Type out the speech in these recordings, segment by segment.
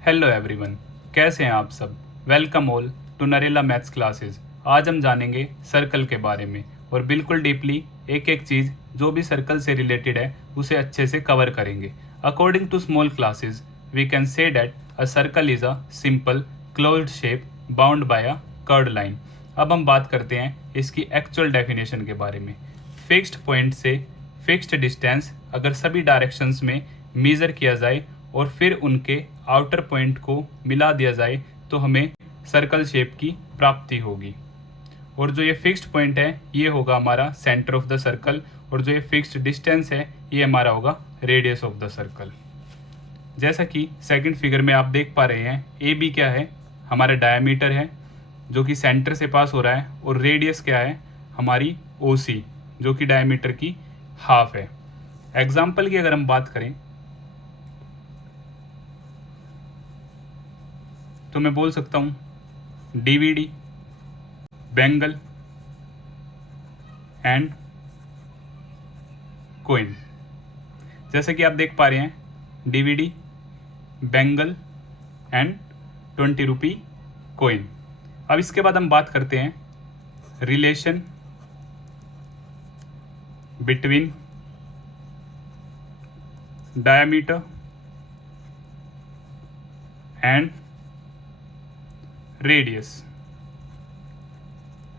Hello everyone, कैसे हैं आप सब। Welcome all to Narela maths classes. आज हम जानेंगे सर्कल के बारे में और बिल्कुल डीपली एक एक चीज़ जो भी सर्कल से रिलेटेड है उसे अच्छे से कवर करेंगे। According to small classes we can say that a circle is a simple closed shape bound by a curved line. अब हम बात करते हैं इसकी एक्चुअल डेफिनेशन के बारे में। फिक्स्ड पॉइंट से फिक्स्ड डिस्टेंस अगर सभी डायरेक्शंस में मेज़र किया जाए और फिर उनके आउटर पॉइंट को मिला दिया जाए तो हमें सर्कल शेप की प्राप्ति होगी। और जो ये फिक्स्ड पॉइंट है ये होगा हमारा सेंटर ऑफ द सर्कल और जो ये फिक्स्ड डिस्टेंस है ये हमारा होगा रेडियस ऑफ द सर्कल। जैसा कि सेकंड फिगर में आप देख पा रहे हैं, ए बी क्या है, हमारा डायमीटर है जो कि सेंटर से पास हो रहा है, और रेडियस क्या है, हमारी ओ सी जो कि डायमीटर की हाफ है। एग्जाम्पल की अगर हम बात करें तो मैं बोल सकता हूँ डीवीडी, बेंगल एंड कोइन। जैसे कि आप देख पा रहे हैं DVD, Bengal and 20 rupee coin. अब इसके बाद हम बात करते हैं relation between diameter and radius.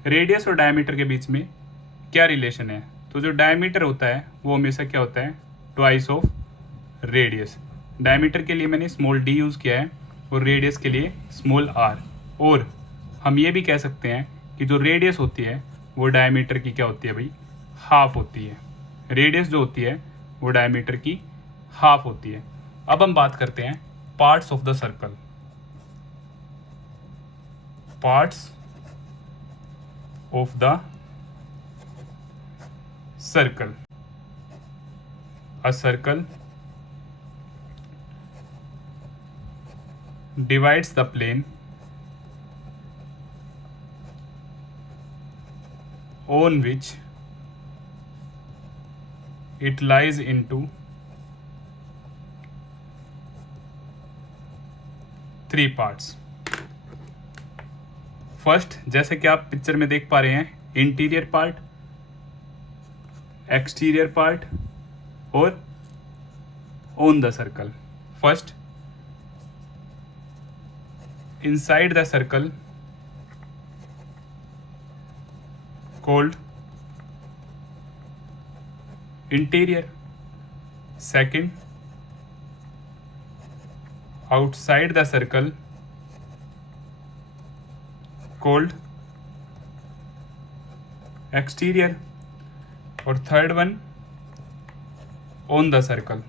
Radius और डायमीटर के बीच में क्या रिलेशन है? तो जो डायमीटर होता है वो हमेशा क्या होता है, ट्वाइस ऑफ रेडियस। डायमीटर के लिए मैंने स्मॉल डी यूज़ किया है और रेडियस के लिए स्मॉल आर। और हम ये भी कह सकते हैं कि जो रेडियस होती है वो डायमीटर की क्या होती है भाई, हाफ होती है। रेडियस जो होती है वो डायमीटर की हाफ होती है। अब हम बात करते हैं parts of the circle. Parts of the circle. A circle divides the plane on which it lies into three parts. First, जैसे कि आप पिक्चर में देख पा रहे हैं, इंटीरियर पार्ट, एक्सटीरियर पार्ट और on the circle. First, inside the circle called interior. Second, outside the circle called exterior. और third one, on the circle,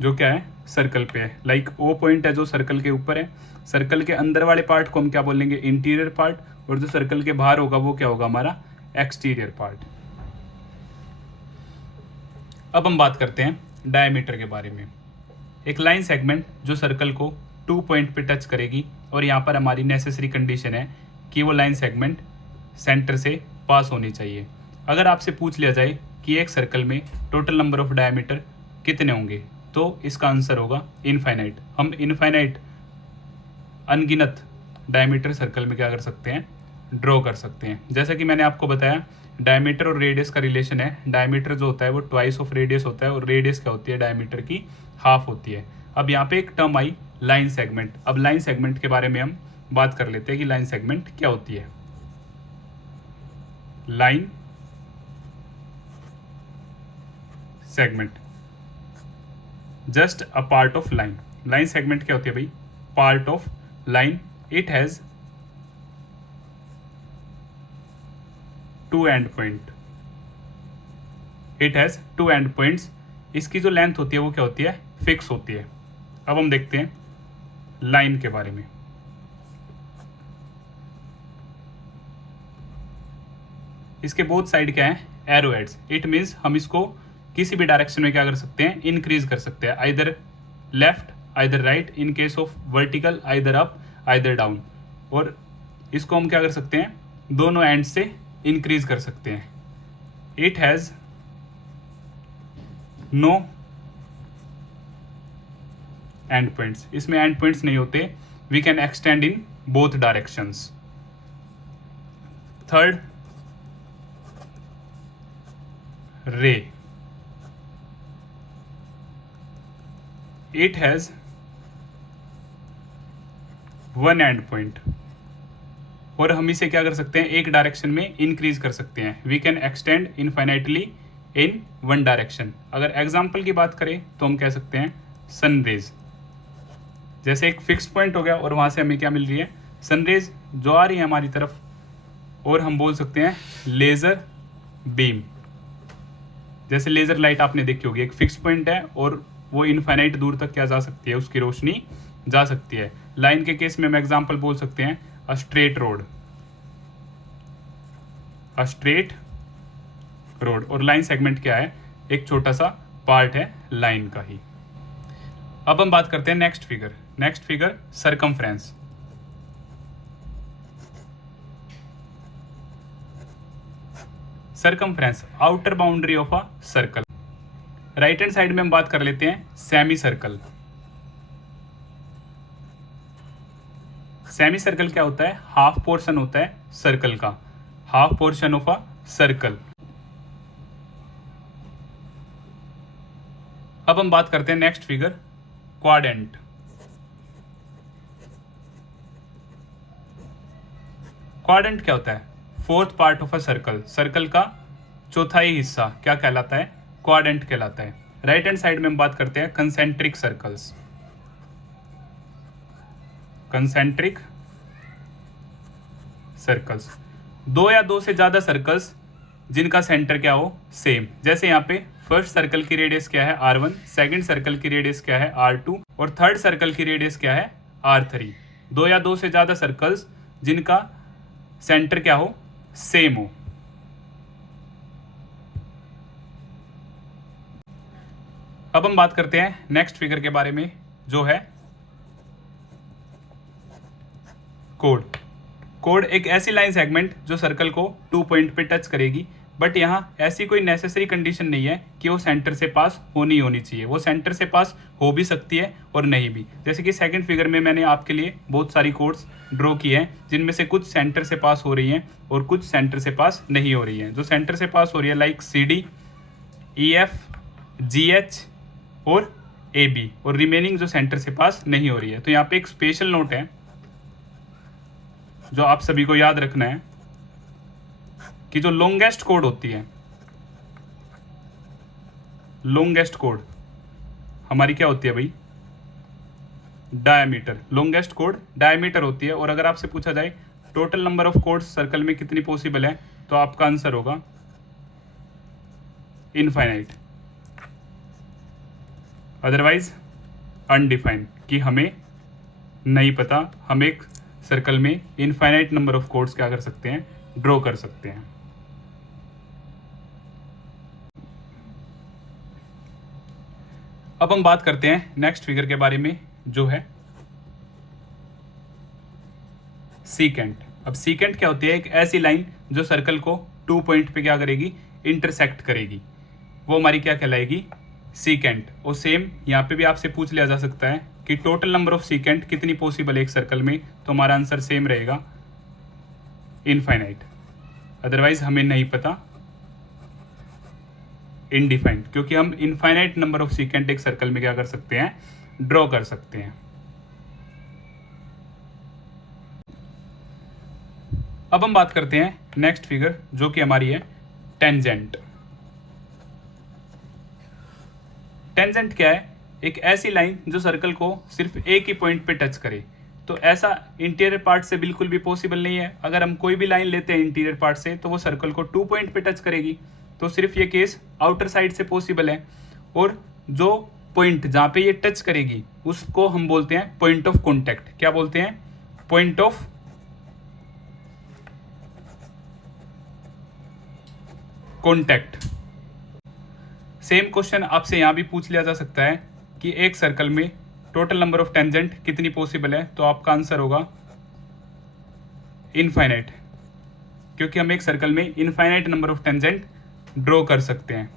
जो क्या है, सर्कल पे है। लाइक ओ पॉइंट है जो सर्कल के ऊपर है, सर्कल के अंदर वाले पार्ट को हम क्या बोलेंगे, इंटीरियर पार्ट, और जो सर्कल के बाहर होगा वो क्या होगा, हमारा एक्सटीरियर पार्ट। अब हम बात करते हैं डायमीटर के बारे में। एक लाइन सेगमेंट जो सर्कल को 2 पॉइंट पे टच करेगी, और यहाँ पर हमारी नेसेसरी कंडीशन है कि वो लाइन सेगमेंट सेंटर से पास होनी चाहिए। अगर आपसे पूछ लिया जाए कि एक सर्कल में टोटल नंबर ऑफ डायमीटर कितने होंगे, तो इसका आंसर होगा इनफाइनाइट। हम इनफाइनाइट अनगिनत डायमीटर सर्कल में क्या कर सकते हैं, ड्रॉ कर सकते हैं। जैसा कि मैंने आपको बताया, डायमीटर और रेडियस का रिलेशन है। डायमीटर जो होता है वो ट्वाइस ऑफ रेडियस होता है, और रेडियस क्या होती है, डायमीटर की हाफ होती है। अब यहाँ पे एक टर्म आई लाइन सेगमेंट। अब लाइन सेगमेंट के बारे में हम बात कर लेते हैं कि लाइन सेगमेंट क्या होती है। Line segment just a part of line. Line segment क्या होती है भाई, part of line. It has 2 and point. It has 2 and points. इसकी जो लेंथ होती है वो क्या होती है, फिक्स होती है। अब हम देखते हैं लाइन के बारे में। इसके बोथ साइड क्या है, एरो हेड्स। इट मीन्स हम इसको किसी भी डायरेक्शन में क्या कर सकते हैं, इंक्रीज कर सकते हैं, either left either right, in case of vertical either up either down. और इसको हम क्या कर सकते हैं, दोनों एंड से इंक्रीज कर सकते हैं। It has no end points, इसमें एंड पॉइंट्स नहीं होते, we can extend in both directions. Third, ray, it has one end point, और हम इसे क्या कर सकते हैं, एक डायरेक्शन में इंक्रीज कर सकते हैं, we can extend infinitely in one direction. अगर एग्जाम्पल की बात करें तो हम कह सकते हैं सनरेज, जैसे एक फिक्स पॉइंट हो गया और वहाँ से हमें क्या मिल रही है, सनरेज जो आ रही है हमारी तरफ, और हम बोल सकते हैं लेज़र बीम। जैसे लेज़र लाइट आपने देखी होगी, एक फिक्स पॉइंट है और वो इनफाइनाइट दूर तक क्या जा सकती है, उसकी रोशनी जा सकती है। लाइन के केस में हम एग्जाम्पल बोल सकते हैं a straight road, a straight road, और लाइन सेगमेंट क्या है, एक छोटा सा पार्ट है लाइन का ही। अब हम बात करते हैं next figure. Next figure circumference. Circumference, outer boundary of a circle. Right hand side में हम बात कर लेते हैं सेमी सर्कल। सेमी सर्कल क्या होता है, हाफ पोर्शन होता है सर्कल का, half portion of a circle. अब हम बात करते हैं नेक्स्ट फिगर क्वाड्रेंट। क्वाड्रेंट क्या होता है, fourth part of a circle, circle का चौथाई हिस्सा क्या कहलाता है, क्वाड्रेंट कहलाता है। राइट हैंड साइड में हम बात करते हैं कंसेंट्रिक सर्कल्स। कंसेंट्रिक सर्कल्स, दो या दो से ज्यादा सर्कल्स जिनका सेंटर क्या हो, सेम। जैसे यहाँ पे फर्स्ट सर्कल की रेडियस क्या है r1, सेकंड सर्कल की रेडियस क्या है r2, और थर्ड सर्कल की रेडियस क्या है r3। दो या दो से ज्यादा सर्कल्स जिनका सेंटर क्या हो, सेम हो। अब हम बात करते हैं नेक्स्ट फिगर के बारे में, जो है कोड। कोड एक ऐसी लाइन सेगमेंट जो सर्कल को 2 पॉइंट पे टच करेगी, बट यहाँ ऐसी कोई नेसेसरी कंडीशन नहीं है कि वो सेंटर से पास होनी चाहिए, वो सेंटर से पास हो भी सकती है और नहीं भी। जैसे कि सेकंड फिगर में मैंने आपके लिए बहुत सारी कोड्स ड्रॉ की हैं, जिनमें से कुछ सेंटर से पास हो रही हैं और कुछ सेंटर से पास नहीं हो रही हैं। जो सेंटर से पास हो रही है लाइक CD, EF, GH और AB, और रिमेनिंग जो सेंटर से पास नहीं हो रही है। तो यहाँ पे एक स्पेशल नोट है जो आप सभी को याद रखना है, कि जो लॉन्गेस्ट कोड होती है, लॉन्गेस्ट कोड हमारी क्या होती है भाई, डायमीटर। लॉन्गेस्ट कोड डायमीटर होती है। और अगर आपसे पूछा जाए total number of codes circle में कितनी पॉसिबल है, तो आपका आंसर होगा इनफाइनाइट, अदरवाइज अनडिफाइंड, कि हमें नहीं पता। हम एक सर्कल में इनफाइनाइट नंबर ऑफ कोड्स क्या कर सकते हैं, ड्रॉ कर सकते हैं। अब हम बात करते हैं नेक्स्ट फिगर के बारे में, जो है सीकेंट। अब सीकेंट क्या होती है, एक ऐसी लाइन जो सर्कल को 2 पॉइंट पे क्या करेगी, इंटरसेक्ट करेगी, वो हमारी क्या कहलाएगी, सीकेंट। और सेम यहाँ पे भी आपसे पूछ लिया जा सकता है कि टोटल नंबर ऑफ सीकेंट कितनी पॉसिबल है एक सर्कल में, तो हमारा आंसर सेम रहेगा इनफाइनाइट, अदरवाइज हमें नहीं पता, इनडिफाइंड, क्योंकि हम इनफाइनाइट नंबर ऑफ सीकेंट एक सर्कल में क्या कर सकते हैं, ड्रॉ कर सकते हैं। अब हम बात करते हैं नेक्स्ट फिगर, जो कि हमारी है टेंजेंट। टेंजेंट क्या है, एक ऐसी लाइन जो सर्कल को सिर्फ एक ही पॉइंट पे टच करे। तो ऐसा इंटीरियर पार्ट से बिल्कुल भी पॉसिबल नहीं है। अगर हम कोई भी लाइन लेते हैं इंटीरियर पार्ट से, तो वो सर्कल को 2 पॉइंट पे टच करेगी। तो सिर्फ ये केस आउटर साइड से पॉसिबल है, और जो पॉइंट जहाँ पे ये टच करेगी उसको हम बोलते हैं पॉइंट ऑफ कॉन्टैक्ट। क्या बोलते हैं, point of contact. Same question आपसे यहाँ भी पूछ लिया जा सकता है कि एक सर्कल में टोटल नंबर ऑफ टेंजेंट कितनी पॉसिबल है, तो आपका आंसर होगा इनफाइनाइट, क्योंकि हम एक सर्कल में infinite number of tangent draw कर सकते हैं,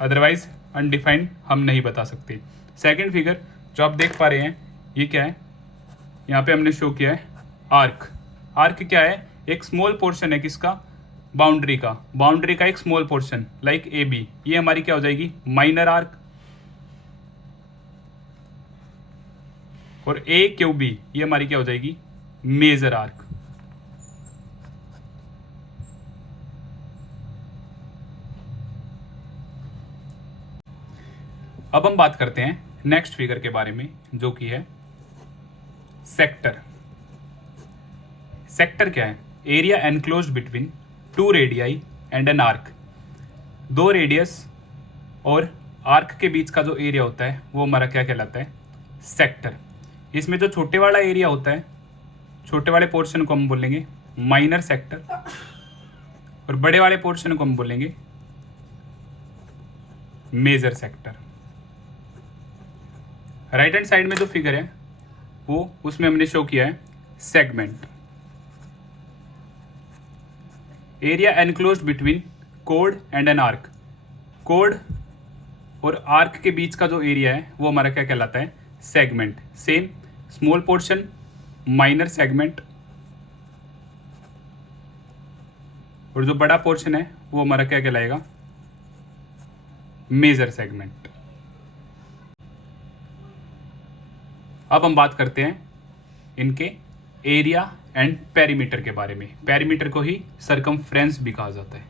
अदरवाइज अनडिफाइंड हम नहीं बता सकते। सेकंड फिगर जो आप देख पा रहे हैं ये क्या है, यहाँ पे हमने शो किया है आर्क। आर्क क्या है, एक स्मॉल पोर्शन है किसका, बाउंड्री का एक small portion like A B, ये हमारी क्या हो जाएगी माइनर आर्क। और ए क्यू बी ये हमारी क्या हो जाएगी मेजर आर्क। अब हम बात करते हैं नेक्स्ट फिगर के बारे में जो कि है सेक्टर। सेक्टर क्या है, area enclosed between two radii and an arc. दो रेडियस और आर्क के बीच का जो एरिया होता है वो हमारा क्या कहलाता है सेक्टर। इसमें जो छोटे वाला एरिया होता है, छोटे वाले पोर्शन को हम बोलेंगे माइनर सेक्टर और बड़े वाले पोर्शन को हम बोलेंगे major sector. Right hand side में जो फिगर है वो उसमें हमने शो किया है segment. Area enclosed between code and an arc. Code और आर्क के बीच का जो एरिया है वो हमारा क्या कहलाता है segment. Same small portion minor segment और जो बड़ा पोर्शन है वो हमारा क्या कहलाएगा मेजर सेगमेंट। अब हम बात करते हैं इनके एरिया एंड पेरीमीटर के बारे में। पेरीमीटर को ही सरकमफ्रेंस भी कहा जाता है।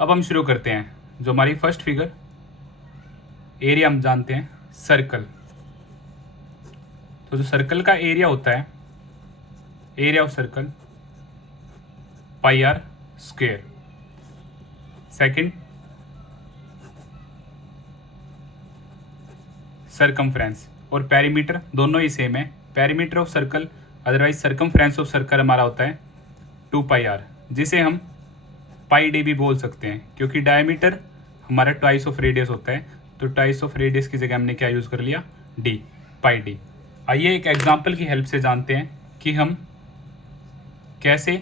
अब हम शुरू करते हैं जो हमारी फर्स्ट फिगर, एरिया हम जानते हैं सर्कल। तो जो सर्कल का एरिया होता है, area of circle pi r square. Second circumference और पेरीमीटर दोनों ही सेम है। Perimeter of circle otherwise circumference of circle हमारा होता है 2 पाई आर, जिसे हम पाई डी भी बोल सकते हैं क्योंकि डायमीटर हमारा ट्वाइस ऑफ रेडियस होता है। तो ट्वाइस ऑफ रेडियस की जगह हमने क्या यूज़ कर लिया डी, पाई डी। आइए एक एग्जांपल की हेल्प से जानते हैं कि हम कैसे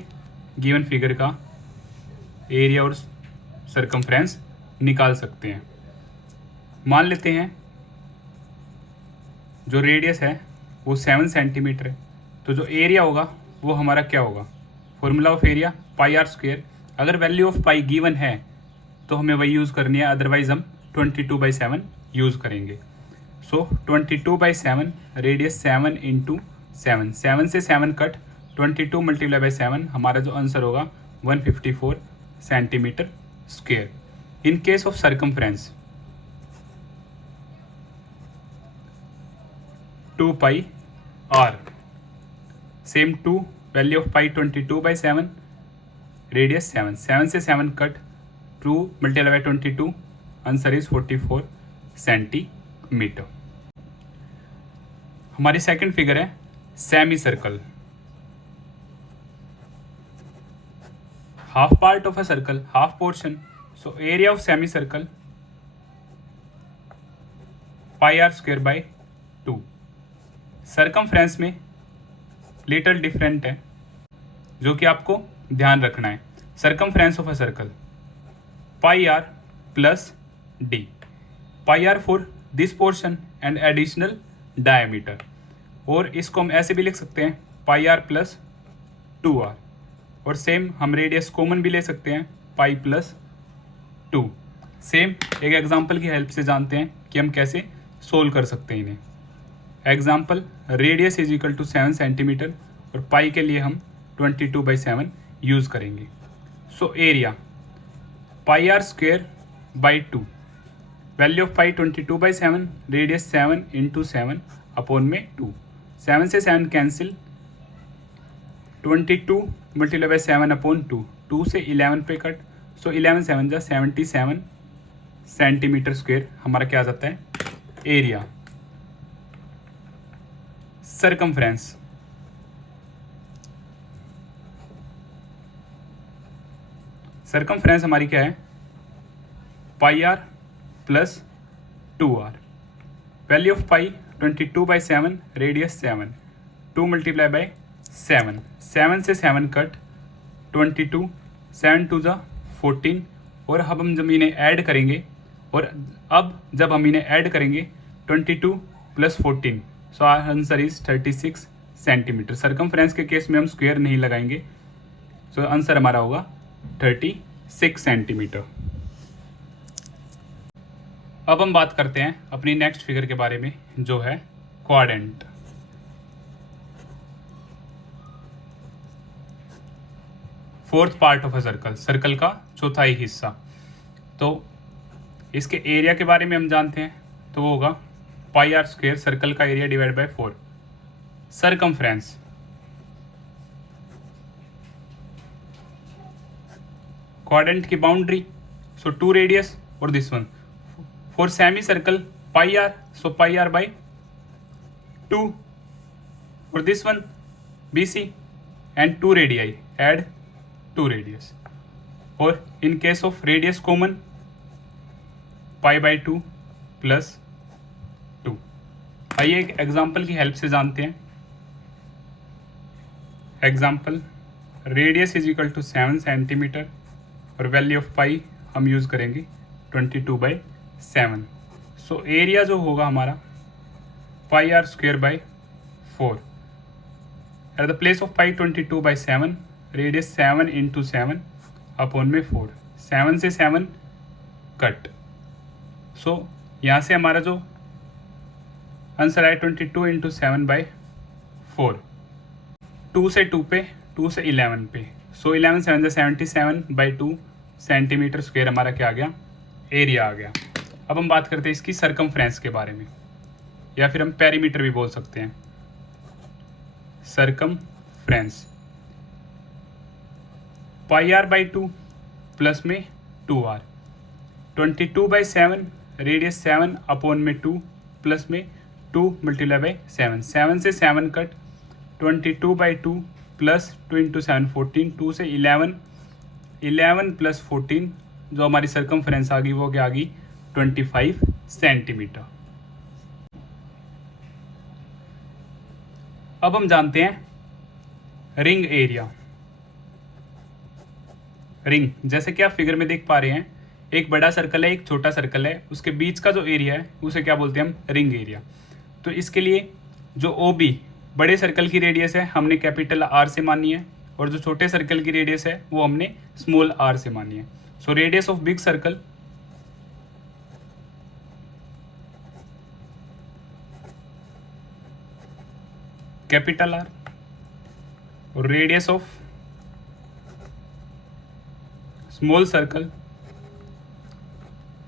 गिवन फिगर का एरिया और सरकमफ्रेंस निकाल सकते हैं। मान लेते हैं जो रेडियस है वो 7 सेंटीमीटर है, तो जो एरिया होगा वो हमारा क्या होगा, formula of area pi r square. अगर वैल्यू ऑफ पाई गिवन है तो हमें वही यूज़ करनी है, अदरवाइज हम 22/7 यूज़ करेंगे। सो 22/7 रेडियस 7 इंटू 7, 7 से 7 कट 22 मल्टीप्लाई बाई 7, हमारा जो आंसर होगा 154 centimetre square. In case of circumference 2 pi r, same 2 value of pi 22/7 radius 7, 7 से 7 cut 2 multiply by 22, answer is 44 centimetre. हमारी सेकंड फिगर है semi circle. Half part of a circle, half portion, so area of semi circle pi r square by 2। Circumference में little different है जो कि आपको ध्यान रखना है। Circumference of a circle pi r plus D, pi r for this portion and additional diameter. और इसको हम ऐसे भी लिख सकते हैं पाई आर प्लस 2r, और सेम हम रेडियस कॉमन भी ले सकते हैं पाई प्लस 2। सेम एक एग्जांपल की हेल्प से जानते हैं कि हम कैसे सोल्व कर सकते हैं इन्हें। Example, radius is equal to 7 centimetre और पाई के लिए हम 22/7 यूज़ करेंगे। So area pi r square by 2, value of pi 22/7, radius 7 into 7 upon में 2, 7 से 7 कैंसिल, 22 मल्टीप्लाई बाई 7 अपॉन 2, 2 से 11 पे कट, सो 11 7 जा 77 सेंटीमीटर स्क्वायर हमारा क्या आ जाता है एरिया। सरकमफ्रेंस सरकमफ्रेंस हमारी क्या है pi r plus 2r, value of pi 22/7, radius 7, 2 multiply by 7, 7 से 7 कट 22, 7 2 जा 14, और अब हम जब इन्हें ऐड करेंगे, और अब जब हम इन्हें ऐड करेंगे 22 + 14, so answer is 36 centimetre. Circumference के केस में हम स्क्वायर नहीं लगाएंगे, सो आंसर हमारा होगा 36 सेंटीमीटर। अब हम बात करते हैं अपनी नेक्स्ट फिगर के बारे में, जो है quadrant. Fourth part of a circle, circle का चौथाई हिस्सा। तो इसके एरिया के बारे में हम जानते हैं, तो वो होगा πr², सर्कल का area divide by 4। Circumference, quadrant की बाउंड्री, सो 2 रेडियस और this one. For semi circle πr, so πr by 2 और this one BC and 2 radii, add 2 radius। और in case of radius common π/2 + 2। आइए एक एग्जाम्पल की help से जानते हैं। Example, radius is equal to 7 centimetre और वैल्यू ऑफ पाई हम यूज़ करेंगे 22/7। सो एरिया जो होगा हमारा πr² / 4। At the place of pi 22/7, radius 7 × 7 upon में 4, 7 से 7 कट। सो यहाँ से हमारा जो आंसर आए 22 × 7/4। 2 से 2 पे, 2 से 11 पे, सो 11 7 77/2 सेंटीमीटर स्क्वायर हमारा क्या आ गया, एरिया आ गया। अब हम बात करते हैं इसकी सरकमफ्रेंस के बारे में, या फिर हम पेरीमीटर भी बोल सकते हैं। सरकमफ्रेंस πr/2 प्लस में 2r, 22/7, रेडियस 7 अपॉन में 2 प्लस में 2 × 7, 7 से 7 कट, 22/2 प्लस 2 × 7 14, 2 से 11, 11 + 14, जो हमारी सरकमफ्रेंस आ गई वो क्या आ गई 25 सेंटीमीटर। अब हम जानते हैं रिंग एरिया। रिंग, जैसे कि आप फिगर में देख पा रहे हैं, एक बड़ा सर्कल है, एक छोटा सर्कल है, उसके बीच का जो एरिया है उसे क्या बोलते हैं हम, रिंग एरिया। तो इसके लिए जो OB बड़े सर्कल की रेडियस है हमने कैपिटल R से मानी है, और जो छोटे सर्कल की रेडियस है वो हमने स्मॉल r से मानी है। So radius of big circle capital R और radius of small circle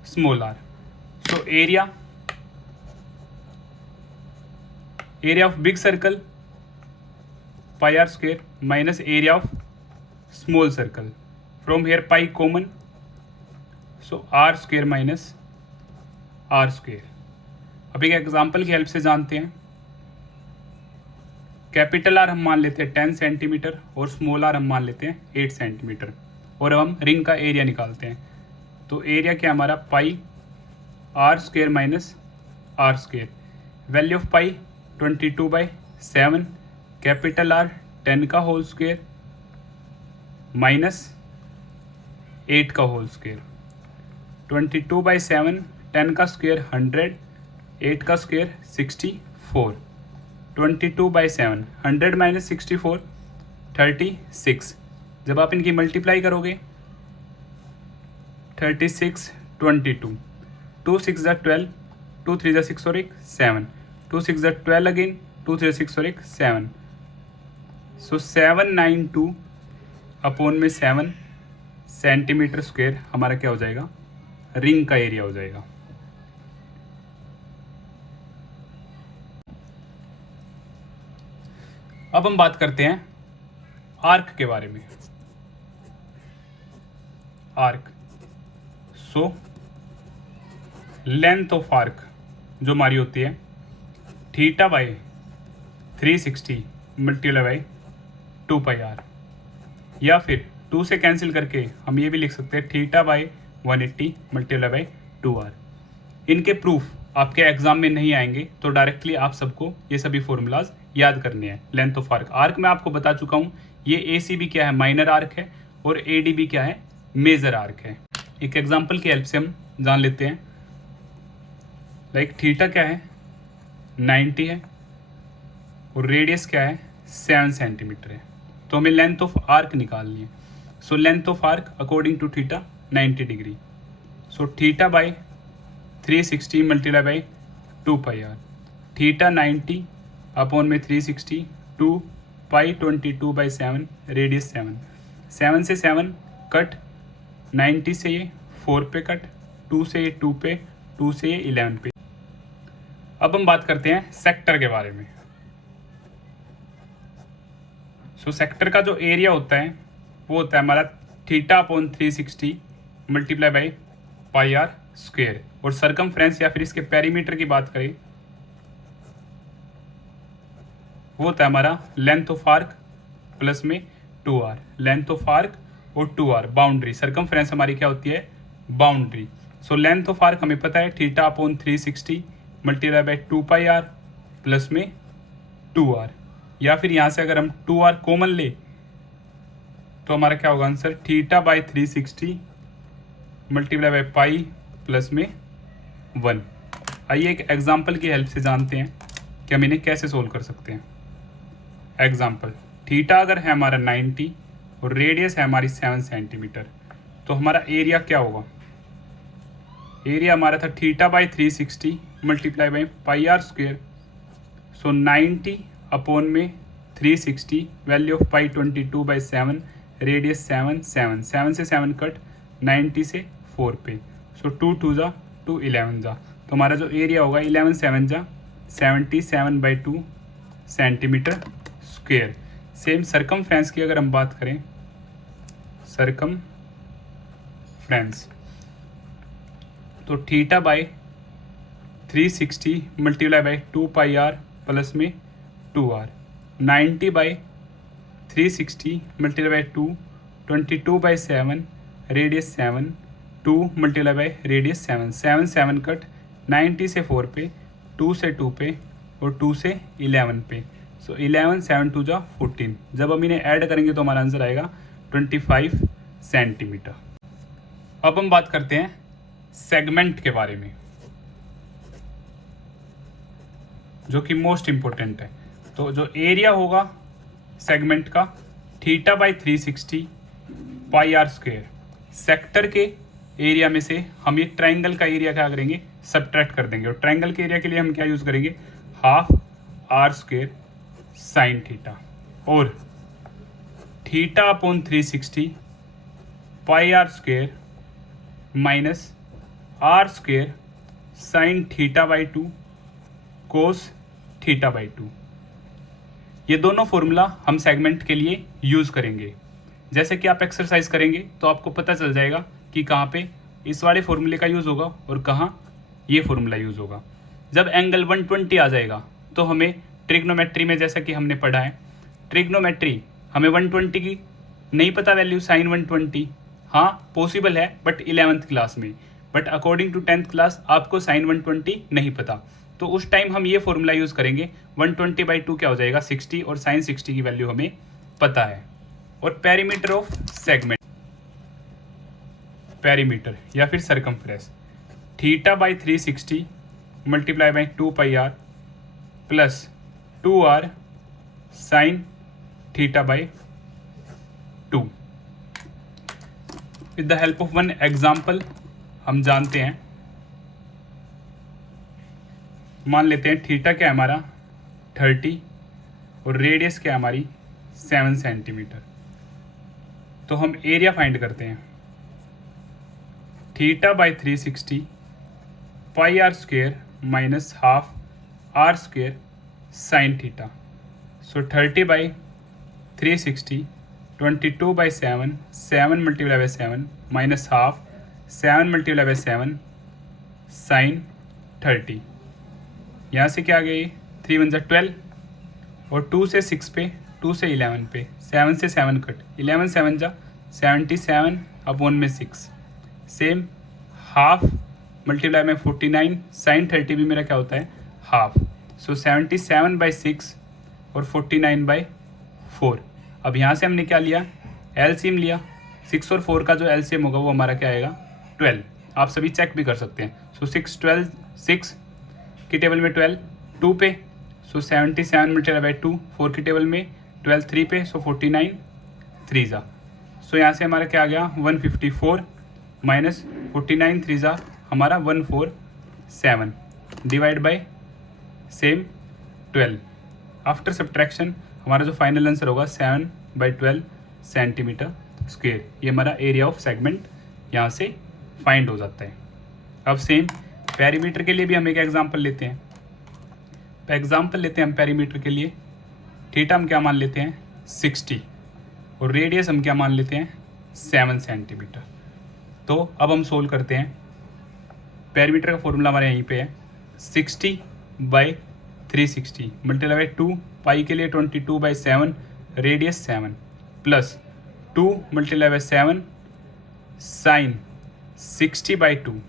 small r। So area of big circle πr² minus area of small circle, from here pi common, so r² minus r²। अब एक example की help से जानते हैं। Capital R हम मान लेते हैं 10 सेंटीमीटर और स्मॉल r हम मान लेते हैं 8 सेंटीमीटर, और अब हम रिंग का एरिया निकालते हैं। तो एरिया क्या हमारा πr² minus r², value of pi 22/7, capital R 10 का होल स्क्वायर माइनस 8 का होल स्क्वायर, 22/7, 10 का स्क्वायर 100, 8 का स्क्वायर 64, 22/7, 100 माइनस 64 36। जब आप इनकी मल्टीप्लाई करोगे 36 22, 2 6 12, 2 3 6 और 1 7, 2 6 12 अगेन, 2 3 6 और 1 7, सो 792 अपॉन में 7 सेंटीमीटर स्क्वायर हमारा क्या हो जाएगा, रिंग का एरिया हो जाएगा। अब हम बात करते हैं आर्क के बारे में। Arc, so length of arc जो हमारी होती है θ/360 × 2πr, या फिर 2 से कैंसिल करके हम ये भी लिख सकते हैं θ/180 × 2r। इनके प्रूफ आपके एग्जाम में नहीं आएंगे, तो डायरेक्टली आप सबको ये सभी फॉर्मूलाज याद करने हैं। लेंथ ऑफ आर्क, आर्क मैं आपको बता चुका हूँ, ये ACB क्या है, माइनर आर्क है, और ADB क्या है, मेजर आर्क है। एक एग्जांपल की हेल्प से हम जान लेते हैं। लाइक थीटा क्या है, 90 है और रेडियस क्या है, 7 सेंटीमीटर है। तो हमें लेंथ ऑफ आर्क निकालनी है। So length of arc according to theta 90 degree. So theta by 360 multiply by 2 pi r. Theta 90 upon में 360, 2 पाई 22/7, रेडियस 7। 7 से 7 कट, 90 से ये 4 पे कट, 2 से ये 2 पे, 2 से ये 11 पे। अब हम बात करते हैं सेक्टर के बारे में। सो सेक्टर का जो एरिया होता है वो होता है हमारा theta upon 360 multiply by pi r square. और सरकमफ्रेंस या फिर इसके पेरीमीटर की बात करें वो होता है हमारा लेंथ ऑफ आर्क प्लस में 2r। लेंथ ऑफ आर्क और 2r बाउंड्री। सरकमफ्रेंस हमारी क्या होती है, boundary. So length of arc हमें पता है theta upon 360 multiply by 2 pi r plus में 2r। या फिर यहाँ से अगर हम 2r कॉमन ले तो हमारा क्या होगा answer, theta by 360 multiply by pi plus में 1। आइए एक एग्जाम्पल की हेल्प से जानते हैं कि हम इन्हें कैसे सोल्व कर सकते हैं। एग्जाम्पल, थीटा अगर है हमारा 90 और रेडियस है हमारी 7 सेंटीमीटर, तो हमारा एरिया क्या होगा। एरिया हमारा था theta by 360 multiply by pi r square. So 90 upon में 360, वैल्यू ऑफ पाई 22/7, रेडियस 7, 7, 7 से 7 कट, 90 से 4 पे। सो 2 2 जा 2 11 जा, तो हमारा जो एरिया होगा 11 7 जा 77/2 सेंटीमीटर स्क्वेयर। सेम सरकमफ्रेंस की अगर हम बात करें, सरकमफ्रेंस तो theta by 360 multiply by 2 pi r plus में 2r। 90 by 360 multiply by 2, 22/7, radius 7, 2 multiply by radius 7, 7 7 cut, 90 से 4 पे, 2 से 2 पे और 2 से 11 पे। सो 11 7 2 जा 14। जब हम इन्हें ऐड करेंगे तो हमारा आंसर आएगा 25 सेंटीमीटर। अब हम बात करते हैं सेगमेंट के बारे में, जो कि मोस्ट इम्पोर्टेंट है। तो जो एरिया होगा सेगमेंट का, theta by 360 pi r square. Sector के एरिया में से हम ये ट्राइंगल का एरिया क्या करेंगे, सब्ट्रैक्ट कर देंगे। और ट्राइंगल के एरिया के लिए हम क्या यूज़ करेंगे, half r square sine theta. और theta upon 360 pi r square minus r square sine theta by 2 cos theta by 2। ये दोनों फॉर्मूला हम सेगमेंट के लिए यूज़ करेंगे। जैसे कि आप एक्सरसाइज करेंगे तो आपको पता चल जाएगा कि कहाँ पे इस वाले फॉर्मूले का यूज़ होगा और कहाँ ये फॉर्मूला यूज़ होगा। जब एंगल 120 आ जाएगा तो हमें ट्रिग्नोमेट्री में, जैसा कि हमने पढ़ा है, ट्रिग्नोमेट्री हमें 120 की नहीं पता वैल्यू, साइन 120 हाँ पॉसिबल है बट 11th क्लास में, but according to 10th class आपको साइन 120 नहीं पता। तो उस टाइम हम ये फॉर्मूला यूज़ करेंगे। 120/2 क्या हो जाएगा, 60, और साइन 60 की वैल्यू हमें पता है। और पेरीमीटर ऑफ सेगमेंट, पेरीमीटर या फिर circumference, theta by 360 multiply by 2 pi r plus 2r sine theta by 2। With the help of one example हम जानते हैं, मान लेते हैं थीटा क्या है हमारा 30 और रेडियस क्या है हमारी 7 सेंटीमीटर। तो हम एरिया फाइंड करते हैं। Theta by 360 pi r square minus half r square sine theta. So 30 by 360 22/7, 7 multiply by 7 minus half 7 multiply by 7 sine 30। यहाँ से क्या आ गया, 3 1 12 और 2 से 6 पे, 2 से 11 पे, 7 से 7 कट, 11 7 जा 77 अपॉन में 6। सेम हाफ मल्टीप्लाई में 49, साइन 30 भी मेरा क्या होता है हाफ। सो 77/6 और 49/4। अब यहाँ से हमने क्या लिया, एलसीएम लिया। 6 और 4 का जो एलसीएम होगा वो हमारा क्या आएगा 12, आप सभी चेक भी कर सकते हैं। सो 6 12 6 की टेबल में 12 2 पे, सो 77 मल्टीप्लाई बाई 2, 4 की टेबल में 12 3 पे, सो 49 3 जा। सो यहाँ से हमारा क्या आ गया 154 माइनस 49 3 जा हमारा 147 divide by same 12। After subtraction हमारा जो फाइनल आंसर होगा 7/12 सेंटीमीटर स्क्वेयर। ये हमारा एरिया ऑफ सेगमेंट यहाँ से फाइंड हो जाता है। अब सेम पेरीमीटर के लिए भी हम एक एग्जांपल लेते हैं। एग्जांपल लेते हैं हम पेरीमीटर के लिए। थीटा हम क्या मान लेते हैं 60 और रेडियस हम क्या मान लेते हैं 7 सेंटीमीटर। तो अब हम सोल्व करते हैं। पेरीमीटर का फॉर्मूला हमारे यहीं पे है 60/360 मल्टीप्लाई बाई 2, पाई के लिए 22/7, radius 7 plus 2 multiply by 7 sine 60/2।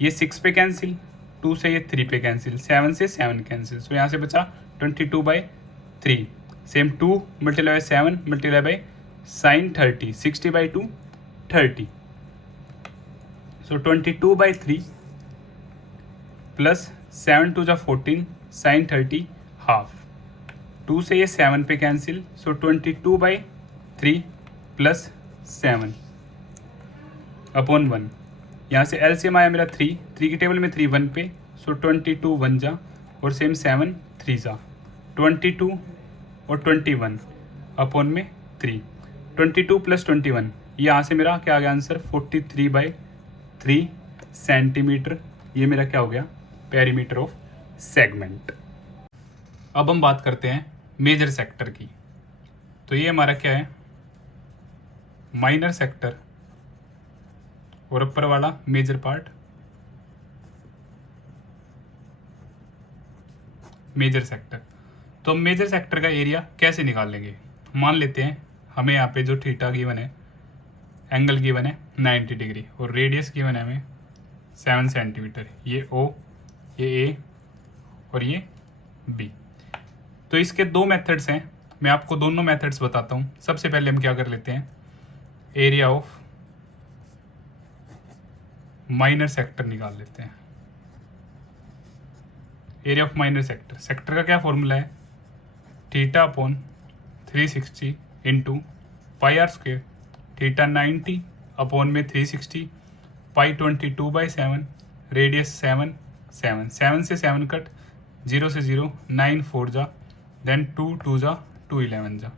ये 6 पे कैंसिल, 2 से ये 3 पे कैंसिल, 7 से 7 कैंसिल। सो यहाँ से बचा 22/3। Same 2 multiply by 7 multiply by sine 30, 60/2 30। So 22/3 plus 7 2 जा 14 साइन 30 हाफ। 2 से ये 7 पे कैंसिल, सो 22/3 प्लस 7 अपॉन 1। यहाँ से एलसीएम आया मेरा 3 की टेबल में 3 1 पे, सो 22 1 जा और सेम 7 3 जा 22 और 21 अपॉन में 3। 22 प्लस 21 यहाँ से मेरा क्या आ गया आंसर 43/3 सेंटीमीटर। ये मेरा क्या हो गया पेरीमीटर ऑफ सेगमेंट। अब हम बात करते हैं मेजर सेक्टर की। तो ये हमारा क्या है माइनर सेक्टर और ऊपर वाला मेजर पार्ट। मेजर सेक्टर, तो मेजर सेक्टर का एरिया कैसे निकाल लेंगे। मान लेते हैं हमें यहाँ पे जो थीटा गिवन है, एंगल गिवन है 90 डिग्री और रेडियस गिवन है हमें 7 सेंटीमीटर। ये ओ, ये ए और ये बी। तो इसके दो मेथड्स हैं, मैं आपको दोनों मेथड्स बताता हूँ। सबसे पहले हम क्या कर लेते हैं एरिया ऑफ माइनर सेक्टर निकाल लेते हैं। Area of minor sector, sector का क्या फॉर्मूला है theta upon 360 into pi r square. Theta 90 upon में 360, पाई 22/7, रेडियस 7 7 7 से 7 कट, 0 से 0 9 4 जा, देन 2 2 जा 2 11 जा।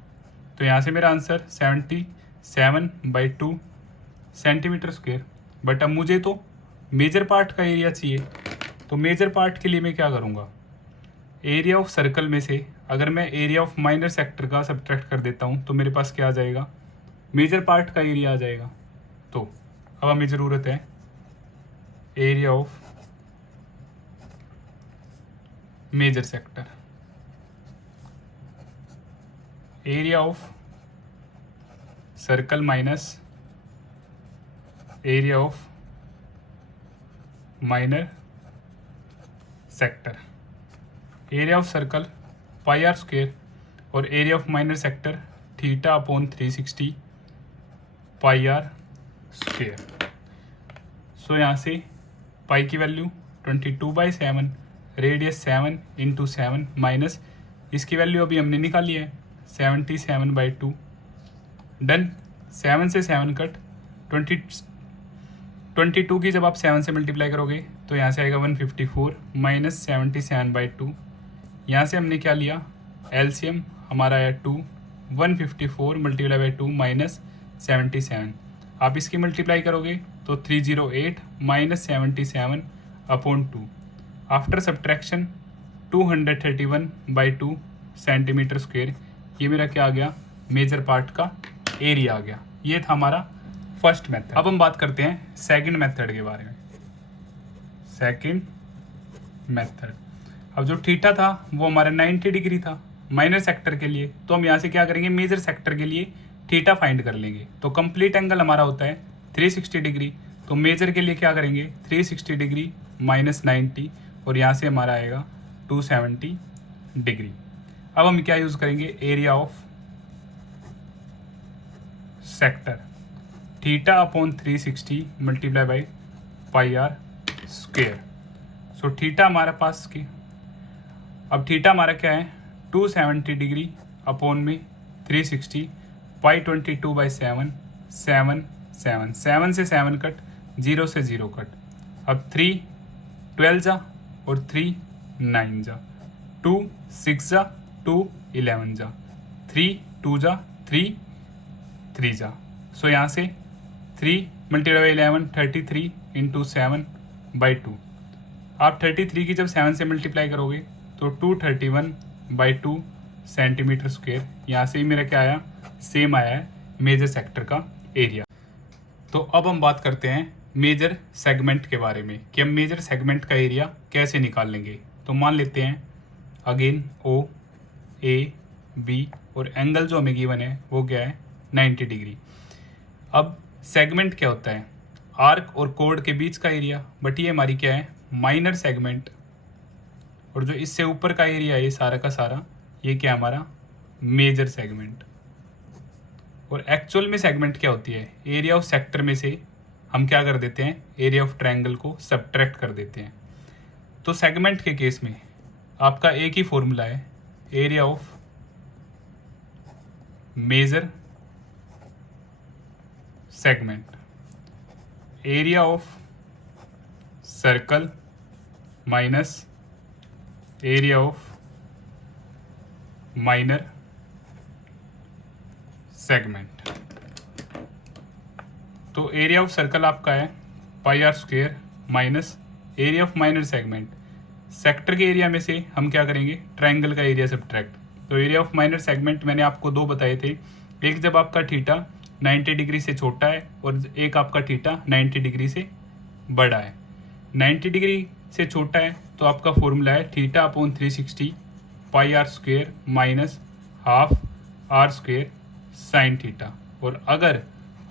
तो यहाँ से मेरा आंसर 77/2 सेंटीमीटर स्क्वेयर। बट अब मुझे तो मेजर पार्ट का एरिया चाहिए, तो मेजर पार्ट के लिए मैं क्या करूँगा एरिया ऑफ सर्कल में से अगर मैं एरिया ऑफ माइनर सेक्टर का सब्ट्रैक्ट कर देता हूँ तो मेरे पास क्या आ जाएगा मेजर पार्ट का एरिया आ जाएगा। तो अब हमें ज़रूरत है area of major sector. Area of circle minus area of minor sector. Area of circle pi r square और area of minor sector theta upon 360 pi r square. So यहाँ से पाई की वैल्यू 22/7, रेडियस 7 इंटू 7 माइनस इसकी value अभी हमने निकाली है 77/2। Done. 7 से 7 कट, 22 की जब आप 7 से मल्टीप्लाई करोगे तो यहाँ से आएगा 154 माइनस 77/2। यहाँ से हमने क्या लिया एलसीएम हमारा आया 2, 154 मल्टीप्लाई बाई 2 माइनस 77। आप इसकी मल्टीप्लाई करोगे तो 308 minus 77 upon 2। After subtraction 231/2 centimetre square. ये मेरा क्या आ गया मेजर पार्ट का एरिया आ गया। ये था हमारा फर्स्ट मेथड। अब हम बात करते हैं सेकंड मेथड के बारे में। सेकंड मेथड, अब जो थीटा था वो हमारा 90 डिग्री था माइनर सेक्टर के लिए, तो हम यहाँ से क्या करेंगे मेजर सेक्टर के लिए थीटा फाइंड कर लेंगे। तो कंप्लीट एंगल हमारा होता है 360 डिग्री, तो मेजर के लिए क्या करेंगे 360 डिग्री माइनस 90 और यहाँ से हमारा आएगा 270 डिग्री। अब हम क्या यूज़ करेंगे area of sector. Theta upon 360 multiply by pi r square. So theta हमारे पास की, अब थीटा हमारा क्या है 270 डिग्री अपॉन में 360 पाई 22/7 7 7 7 से 7 कट, 0 से 0 कट। अब 3 12 जा और 3 9 जा, 2 6 जा, 2 11 जा, 3 2 जा, 3 3 जा। सो यहाँ से 3 मल्टीप्लाई बाई 11 33 इंटू 7/2। आप 33 की जब 7 से मल्टीप्लाई करोगे तो 231/2 सेंटीमीटर स्क्वेयर। यहाँ से ही मेरा क्या आया, सेम आया है मेजर सेक्टर का एरिया। तो अब हम बात करते हैं मेजर सेगमेंट के बारे में कि हम मेजर सेगमेंट का एरिया कैसे निकाल लेंगे। तो मान लेते हैं अगेन ओ ए बी और एंगल जो हमें गिवन है वो क्या है 90 डिग्री। अब सेगमेंट क्या होता है, आर्क और कोड के बीच का एरिया, बट ये हमारी क्या है माइनर सेगमेंट। और जो इससे ऊपर का एरिया है ये सारा का सारा ये क्या है हमारा मेजर सेगमेंट। और एक्चुअल में सेगमेंट क्या होती है, एरिया ऑफ सेक्टर में से हम क्या कर देते हैं एरिया ऑफ ट्रायंगल को सब्ट्रैक्ट कर देते हैं। तो सेगमेंट के केस में आपका एक ही फॉर्मूला है, area of major segment, area of circle minus area of minor segment. तो एरिया ऑफ सर्कल आपका है pi r square minus area of minor segment. Sector के एरिया में से हम क्या करेंगे ट्रायंगल का एरिया सब्ट्रैक्ट। तो एरिया ऑफ माइनर सेगमेंट मैंने आपको दो बताए थे, एक जब आपका थीटा 90 डिग्री से छोटा है और एक आपका थीटा 90 डिग्री से बड़ा है। 90 डिग्री से छोटा है तो आपका फॉर्मूला है theta upon 360 pi r square minus half r square sine theta. और अगर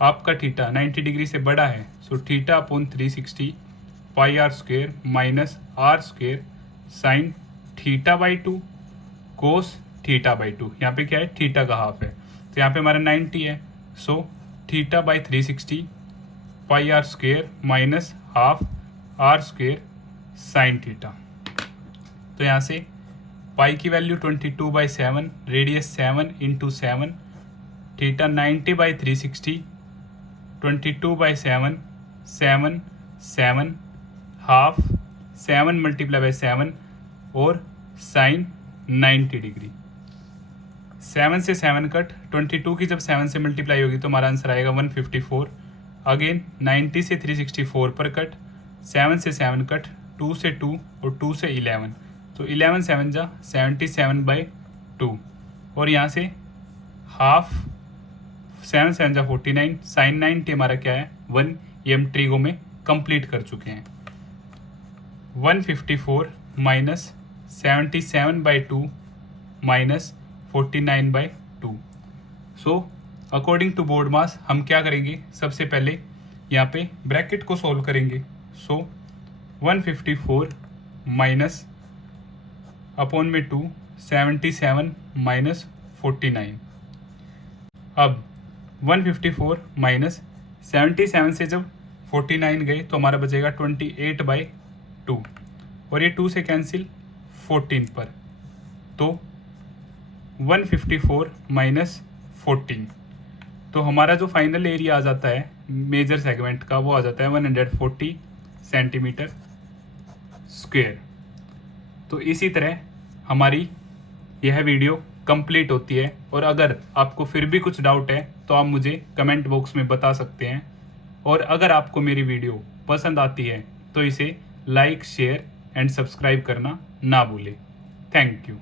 आपका थीटा 90 डिग्री से बड़ा है so theta upon 360 pi r square minus r square sine theta by 2 cos theta by 2। यहाँ पे क्या है थीटा का हाफ है तो यहाँ पे हमारा 90 है, so theta by 360 pi r square minus half r square sine theta. तो यहाँ से पाई की value 22/7, radius 7 into 7, theta 90/360, 22/7 7 7 half 7 multiply by 7 और साइन 90 डिग्री। 7 से 7 कट, 22 की जब 7 से मल्टीप्लाई होगी तो हमारा आंसर आएगा 154। अगेन 90 से 364 पर कट, 7 से 7 कट, 2 से 2 और 2 से 11, तो 11 7 जा 77/2। और यहाँ से हाफ 7 7 जा 49, साइन 90 हमारा क्या है 1, ये हम ट्रिगो में कंप्लीट कर चुके हैं। 154 minus 77/2 minus 49/2। So according to board मास हम क्या करेंगे, सबसे पहले यहाँ पे ब्रैकेट को सॉल्व करेंगे। सो 154 माइनस अपॉन में 2 77 माइनस 49। अब 154 माइनस 77 से जब 49 गए तो हमारा बचेगा 28/2 और ये 2 से कैंसिल 14 पर, तो 154 माइनस 14। तो हमारा जो फाइनल एरिया आ जाता है मेजर सेगमेंट का वो आ जाता है 140 सेंटीमीटर स्क्वेयर। तो इसी तरह हमारी यह वीडियो कंप्लीट होती है। और अगर आपको फिर भी कुछ डाउट है तो आप मुझे कमेंट बॉक्स में बता सकते हैं। और अगर आपको मेरी वीडियो पसंद आती है तो इसे लाइक शेयर एंड सब्सक्राइब करना ना भूलें। Thank you.